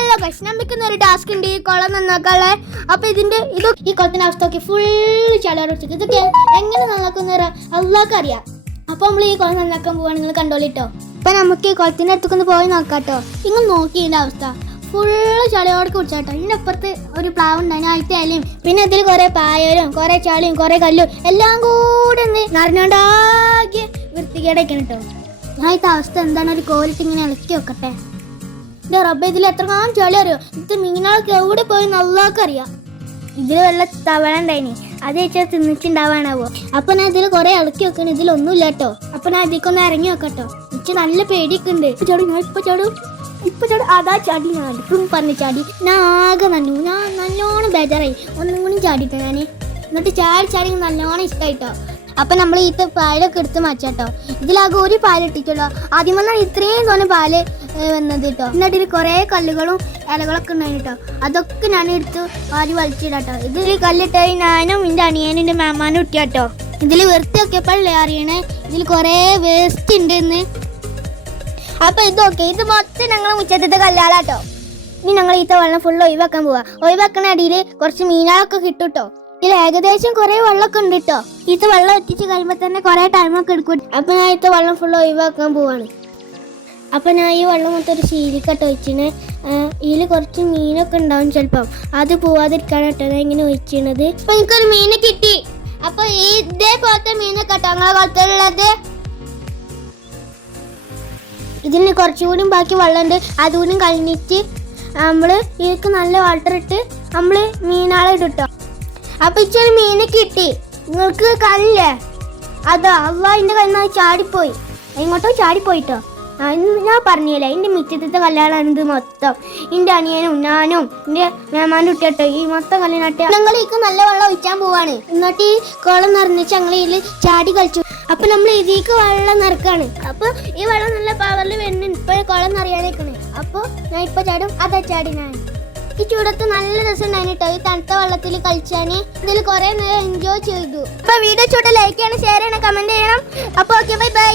Hello guys, നമുക്ക് ഒരു task ഉണ്ട് ഈ കുളം നന്നാക്കാനുള്ള. അപ്പൊ ഈ കുളത്തിന്റെ അവസ്ഥ ഒക്കെ ഫുൾ ചളി വെച്ചിട്ട് ഇതൊക്കെ എങ്ങനെ നന്നാക്കുന്ന അള്ളാഹ്ക്ക് അറിയാം. അപ്പൊ നമ്മൾ ഈ കുളം നന്നാക്കാൻ പോവാണ്, നിങ്ങൾ കണ്ടോളിട്ടോ. അപ്പൊ നമുക്ക് ഈ കുളത്തിന്റെ അടുത്തൊക്കെ പോയി നോക്കാട്ടോ. നിങ്ങൾ നോക്കി ഇതിന്റെ അവസ്ഥ ഫുള്ള് ചളിയോടെ കുടിച്ചാട്ടോ. ഇതിന്റെ അപ്പുറത്ത് ഒരു പ്ലാവ് ഉണ്ടായി, ആദ്യത്തെ ഇലയും പിന്നെ ഇതിൽ കുറെ പായലും കുറെ ചളിയും കുറെ കല്ലും എല്ലാം കൂടെ ഒന്ന് നിറഞ്ഞോണ്ടാക്കി വൃത്തികേടായിരിക്കണം കേട്ടോ. ഞാൻ ഇത്തെ അവസ്ഥ എന്താണ് ഒരു കോലിട്ട് ഇങ്ങനെ ഇളക്കി വെക്കട്ടെ. എന്റെ റബ്ബ, ഇതിൽ എത്ര കാണാൻ ചളി അറിയോ? ഇത് മീനുകളൊക്കെ എവിടെ പോയി നല്ലാക്ക് അറിയാം. ഇതിൽ വല്ല തവള ഉണ്ടായിനി, അത് വെച്ചാൽ തിന്നിട്ടുണ്ടാവാനാവോ. അപ്പൊ ഞാൻ ഇതിൽ കുറെ ഇളക്കി വെക്കണം, ഇതിലൊന്നും ഇല്ല കേട്ടോ. അപ്പൊ ഞാൻ ഇതിക്കൊന്ന് ഇറങ്ങി വെക്കട്ടോ. എനിക്ക് നല്ല പേടിയൊക്കെ ഉണ്ട്. ഞാൻ ഇപ്പൊ ചാടും അതാ ചാടി, ഞാൻ അടുത്തും പറഞ്ഞ് ചാടി. ഞാൻ ആകെ ഞാൻ നല്ലോണം ബേജാറായി. ഒന്നും കൂടി ചാടിട്ടോ ഞാൻ. എന്നിട്ട് ചാടി നല്ലോണം ഇഷ്ടമായിട്ടോ. അപ്പൊ നമ്മൾ ഈ പാലൊക്കെ എടുത്ത് മാറ്റാട്ടോ. ഇതിലാകെ ഒരു പാല് ഇട്ടിട്ടുള്ളൂ. ആദ്യം വന്നാൽ ഇത്രയും തോന്നെ പാല് വന്നത് കേട്ടോ. എന്നിട്ട് ഇതിൽ കുറെ കല്ലുകളും ഇലകളൊക്കെ ഉണ്ടായിരുന്നു കേട്ടോ. അതൊക്കെ ഞാൻ എടുത്ത് വാരി വലിച്ചിടാട്ടോ. ഇതിൽ കല്ലിട്ടായി ഞാനും എൻ്റെ അനിയനും എൻ്റെ മാമാനും ഇട്ടാട്ടോ. ഇതിൽ വൃത്തിയൊക്കെയപ്പോഴല്ലേ അറിയണേ ഇതിൽ കുറെ വേസ്റ്റ് ഉണ്ടെന്ന്. അപ്പൊ ഇതൊക്കെ ഇത് മൊത്തം ഞങ്ങൾ മുറ്റത്തെ കല്ലാളാട്ടോ. ഇനി ഞങ്ങൾ ഈത്ത വെള്ളം ഫുള്ള് ഒഴിവാക്കാൻ പോവാ. ഒഴിവാക്കണ അടിയിൽ കുറച്ച് മീനുകളൊക്കെ കിട്ടും കേട്ടോ. ഇതിൽ ഏകദേശം കുറെ വെള്ളമൊക്കെ ഉണ്ട് കേട്ടോ. ഈത്ത വെള്ളം എത്തിച്ച് കഴിയുമ്പോൾ തന്നെ കുറെ ടൈമൊക്കെ എടുക്കും. അപ്പൊ ഞാൻ ഈത്ത വെള്ളം ഫുള്ള് ഒഴിവാക്കാൻ പോവാണ്. അപ്പൊ ഞാൻ ഈ വെള്ളം മൊത്തം ഒരു ശീലിക്കട്ടോ ഒഴിച്ചിന്. ഇതിൽ കുറച്ച് മീനൊക്കെ ഉണ്ടാവും ചിലപ്പം, അത് പോവാതിരിക്കാനാട്ടോ ഞാൻ ഇങ്ങനെ ഒഴിച്ചിരുന്നത്. അപ്പൊ എനിക്കൊരു മീന് കിട്ടി. അപ്പൊ ഇതേപോലത്തെ മീനൊക്കെ കേട്ടോ ഞങ്ങളെ കുളത്തിലുള്ളത്. ഇതിന് കുറച്ചുകൂടി ബാക്കി വെള്ളമുണ്ട്, അതുകൂടി കഴിഞ്ഞിട്ട് നമ്മൾ ഇതിലേക്ക് നല്ല വാട്ടർ ഇട്ട് നമ്മൾ മീനാളെ ഇട്ടോ. അപ്പൊ ഇച്ചൊരു മീനെ കിട്ടി. നിങ്ങൾക്ക് കല്ലേ അതാ അള്ളാ എൻ്റെ കയ്യിൽ നിന്ന് ചാടിപ്പോയി, എങ്ങോട്ടോ ചാടിപ്പോയിട്ടോ. ഞാൻ പറഞ്ഞില്ലേ എൻ്റെ മിറ്റത്തെ കല്യാണമാണിത് മൊത്തം. എൻ്റെ അനിയനും ഞാനും എൻ്റെ മേമാൻ്റെ കുട്ടിയട്ടോ ഈ മൊത്തം കല്യാണട്ടെ. ഞങ്ങൾ ഇതിക്ക് നല്ല വെള്ളം ഒഴിച്ചാൻ പോവാണ്. എന്നിട്ട് ഈ കുളം നിറഞ്ഞിച്ച് ഞങ്ങൾ ഇതിൽ ചാടി കളിച്ചു. അപ്പൊ നമ്മൾ ഇതിലേക്ക് വെള്ളം നിറക്കാണ്. അപ്പൊ ഈ വെള്ളം നല്ല പവറിൽ വരുന്നുണ്ട്. ഇപ്പൊ കുളം നിറയാനേക്കണേ. അപ്പൊ ഞാൻ ഇപ്പൊ ചാടും, അതാ ചാടി ഞാൻ. ഈ ചൂടത്ത് നല്ല രസം ഉണ്ടായിരുന്നു കേട്ടോ. ഈ തണുത്ത വെള്ളത്തിൽ കളിച്ചാന് ഇതിൽ കുറെ നേരം എൻജോയ് ചെയ്തു. അപ്പൊ വീഡിയോ ചൂട് ലൈക്ക് ചെയ്യണം, ഷെയർ ചെയ്യണം, കമന്റ് ചെയ്യണം. അപ്പൊ ഓക്കെ, ബൈ ബൈ.